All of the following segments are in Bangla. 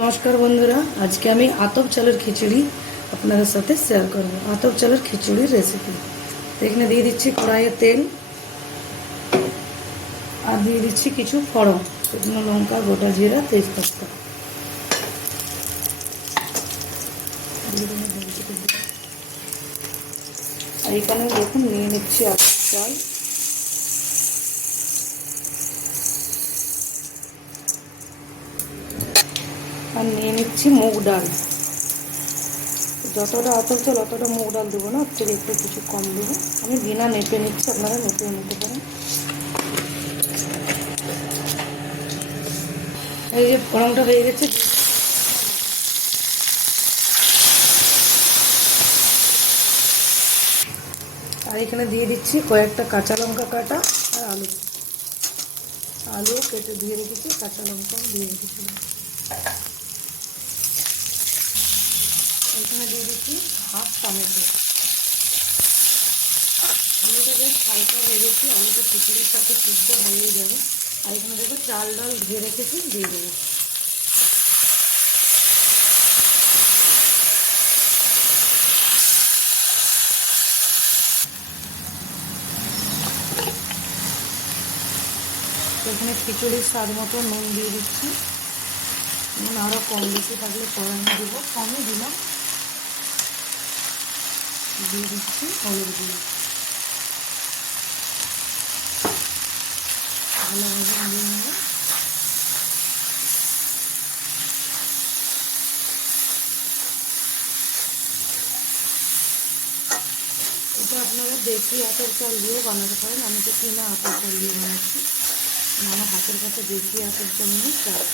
নমস্কার বন্ধুরা, আজকে আমি আতপ চালের খিচুড়ি আপনাদের সাথে শেয়ার করব। আতপ চালের খিচুড়ির রেসিপি। এখানে দিয়ে দিচ্ছি কড়াইয়ে তেল, আর দিয়ে দিচ্ছি কিছু ফোড়ন, শুকনো লঙ্কা, গোটা জিরা, তেজপাতা। আর এখানে দেখুন নিয়ে নিচ্ছি আতপ চাল, আর নিয়ে নিচ্ছি মুগ ডাল। যতটা আতপ চাল অতটা মুগ ডাল দেবো না, ওর থেকে একটু কিছু কম দেবো। আমি বিনা মেপে নিচ্ছি, আপনারা মেপে নিতে পারেন। এই যে ফোড়নটা হয়ে গেছে, আর এখানে দিয়ে দিচ্ছি কয়েকটা কাঁচা লঙ্কা কাটা আর আলু। আলু কেটে দিয়ে রেখেছি, কাঁচা লঙ্কাও দিয়ে রেখেছিলাম। এখানে দিয়ে দিচ্ছি হাফ টমেটো। আলুটা বেশ হালকা ভেজেছি, আলুটা খিচুড়ির সাথে সিদ্ধ হয়েই যাবে। আর এখানে দেখো চাল ডাল ধুয়ে রেখেছি, দিয়ে দেবো। এখানে খিচুড়ির স্বাদ মতো নুন দিয়ে দিচ্ছি। নুন আরও কম বেশি থাকলে পরে দেবো, কমই দিলাম। দিয়ে দিচ্ছি হলুদ গুঁড়ো। ভালোভাবে মিলিয়ে নেব। এটা আপনারা দেশি আতপ চাল দিয়েও বানাতে পারেন, আমি তো কিনা আতপ চাল দিয়ে বানাচ্ছি। আমার হাতের কাছে দেশি আতপ চাল নিয়ে চাল।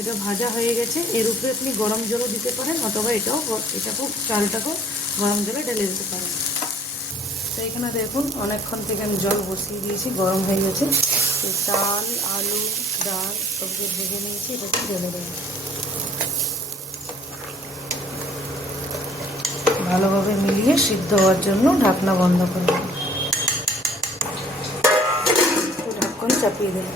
এটা ভাজা হয়ে গেছে, এর উপরে আপনি গরম জলও দিতে পারেন, অথবা এটাকেও চালটাকেও গরম জলে ঢেলে দিতে পারেন। তো এখানে দেখুন অনেকক্ষণ থেকে আমি জল বসিয়ে দিয়েছি, গরম হয়ে গেছে। চাল, আলু, ডাল সবজি ভেজে নিয়েছি, এটাকে ঢেলে দেবো। ভালোভাবে মিলিয়ে সিদ্ধ হওয়ার জন্য ঢাকনা বন্ধ করে দেবো। ঢাকন চাপিয়ে দেবো।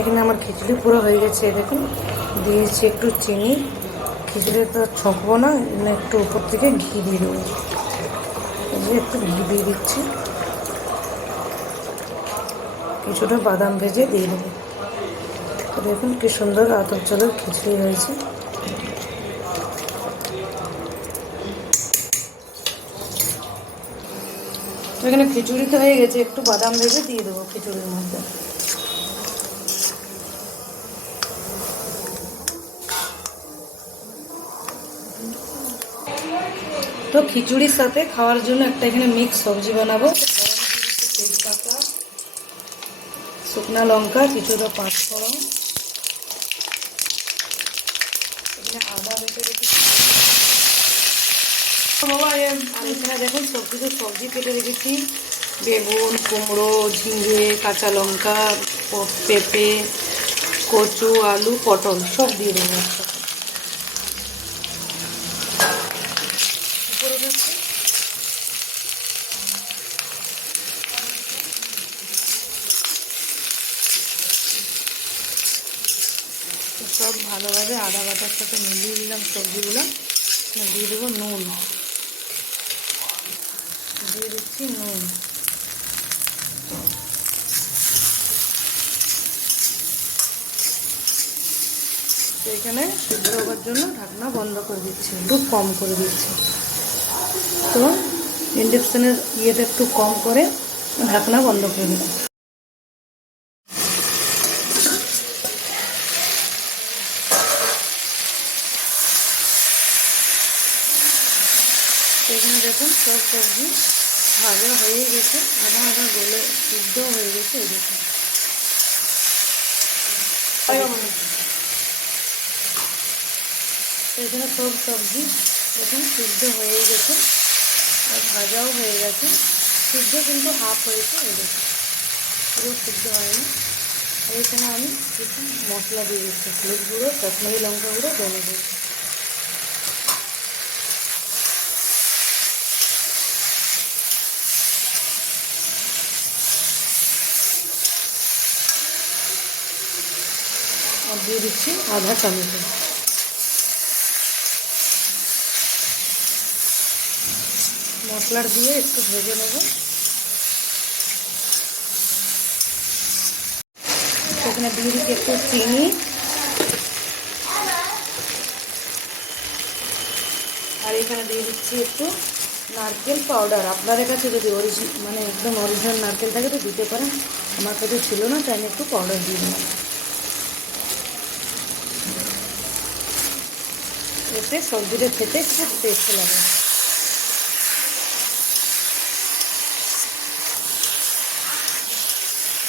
এখানে আমার খিচুড়ি পুরো হয়ে গেছে, দেখুন দিয়েছি একটু চিনি। খিচুড়ি তো ছকবো না, একটু উপর থেকে ঘি দিয়ে দেবো। একটু ঘি দিয়ে দিচ্ছি, কিছুটা বাদাম ভেজে দিয়ে দেবো। দেখুন কি সুন্দর আতপ চালের খিচুড়ি হয়েছে। এখানে খিচুড়ি তো হয়ে গেছে, একটু বাদাম ভেজে দিয়ে দেবো খিচুড়ির মধ্যে। তো খিচুড়ির সাথে খাওয়ার জন্য একটা এখানে মিক্স সবজি বানাবো। তেজপাতা, শুকনা লঙ্কা, কিছুটা পাঁচফোড়ন, এখানে আদা বেটে রেখেছি। আর এখানে দেখুন সব কিছু সবজি কেটে রেখেছি, বেগুন, কুমড়ো, ঝিঙে, কাঁচা লঙ্কা, পেঁপে, কচু, আলু, পটল সব দিয়ে দেবো একসাথে। সব ভালোভাবে আদা বাটার সাথে মিলিয়ে দিলাম সবজিগুলো। দিয়ে দেবো নুন, দিয়ে দিচ্ছি নুন। তো এখানে সিদ্ধ হওয়ার জন্য ঢাকনা বন্ধ করে দিচ্ছি, একটু কম করে দিচ্ছি। তো ইন্ডাকশানের ইয়েটা একটু কম করে ঢাকনা বন্ধ করে দিচ্ছি। এখানে দেখুন সব সবজি ভাজা হয়ে গেছে, আধা আধা গলে সিদ্ধ হয়ে গেছে। এই দেখুন এখানে সব সবজি দেখুন সিদ্ধ হয়ে গেছে আর ভাজাও হয়ে গেছে। সিদ্ধ কিন্তু হাফ হয়েছে, এই দেখুন পুরো সিদ্ধ হয়নি। আর এখানে আমি কিছু মশলা দিয়ে দিচ্ছি, হলুদ গুঁড়ো, কাশ্মীরি লঙ্কা গুঁড়ো, ধনে গুঁড়ো। আর দিয়ে দিচ্ছি আধা চামচ। মশলার দিয়ে একটু ভেজে নেব। এখানে দিয়ে দিচ্ছি একটু চিনি, আর এখানে দিয়ে দিচ্ছি একটু নারকেল পাউডার। আপনাদের কাছে যদি মানে একদম অরিজিনাল নারকেল থাকে তো দিতে পারেন, আমার কাছে ছিল না তাই আমি একটু পাউডার দিয়ে দিলাম। এতে সবজিটা খেতে খুব টেস্ট লাগে।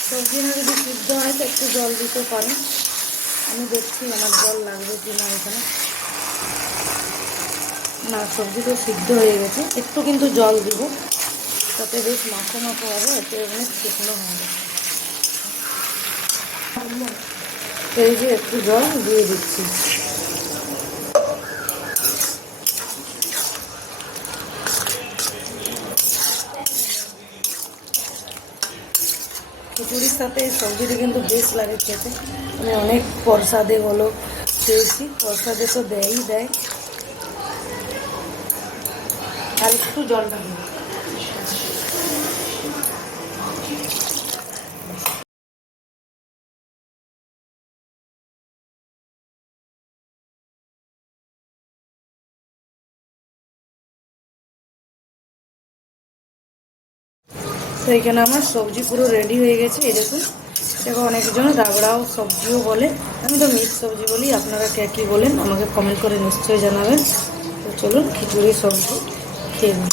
সবজি না যদি সিদ্ধ হয় তো একটু জল দিতে পারেন। আমি দেখছি আমার জল লাগবে কি না। এখানে না, সবজি তো সিদ্ধ হয়ে গেছে, একটু কিন্তু জল দিব, তাতে বেশ মাখো মাখো হবে, এতে অনেক শুকনো হয়ে গেছে। এই যে একটু জল দিয়ে দিচ্ছি। খিচুড়ির সাথে এই সবজিটা কিন্তু বেশ লাগে খেতে। আমি অনেক প্রসাদে বলো খেয়েছি, প্রসাদে তো দেয়ই দেয়। আর একটু জলটা দিই। তো এখানে আমার সবজি পুরো রেডি হয়ে গেছে। এই দেখুন, এটাকে অনেকজন রাবড়াও সবজিও বলে, আমি তো মিক্স সবজি বলি। আপনারা কে কী বলেন আমাকে কমেন্ট করে নিশ্চয়ই জানাবেন। তো চলুন খিচুড়ি সবজি খেয়ে নিই।